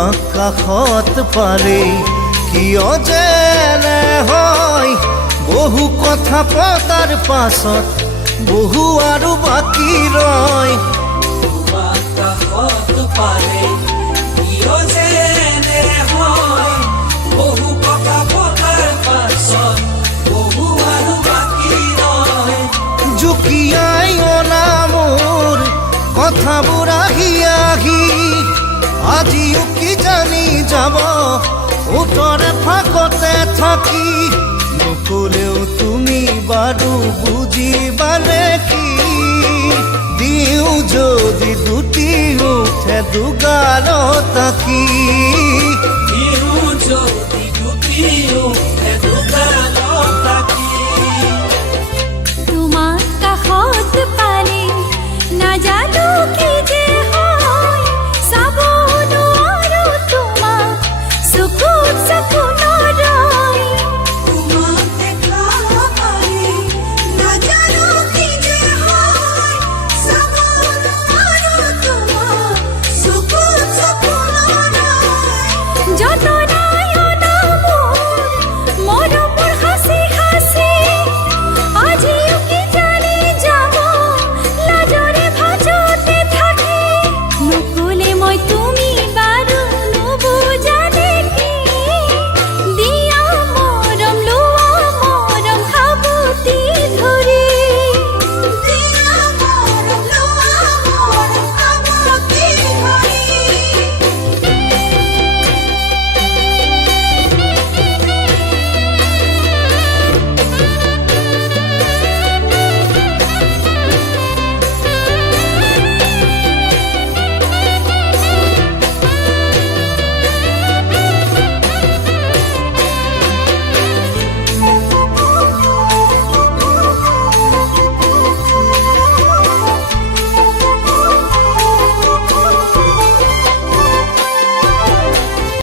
তোমাক কাষত পালেই কিয় যে এনে হয় বহু কথা পতাৰ পাছত বহু আৰু বাকী ৰয় তোমাক কাষত পালে কিয় যে এনে হয় বহু কথা পতাৰ পাছত বহু আৰু বাকী ৰয় জুকিয়াই অনা মোৰ কথাবোৰ আহি আহি আজিও কি জানি যাব ওঠৰে ফাকতে থাকি নকলেও তুমি বাৰু বুজিবানে কি দিওঁ যদি দুটি উঠে দুগালত তাকি দিওঁ যদি দুটি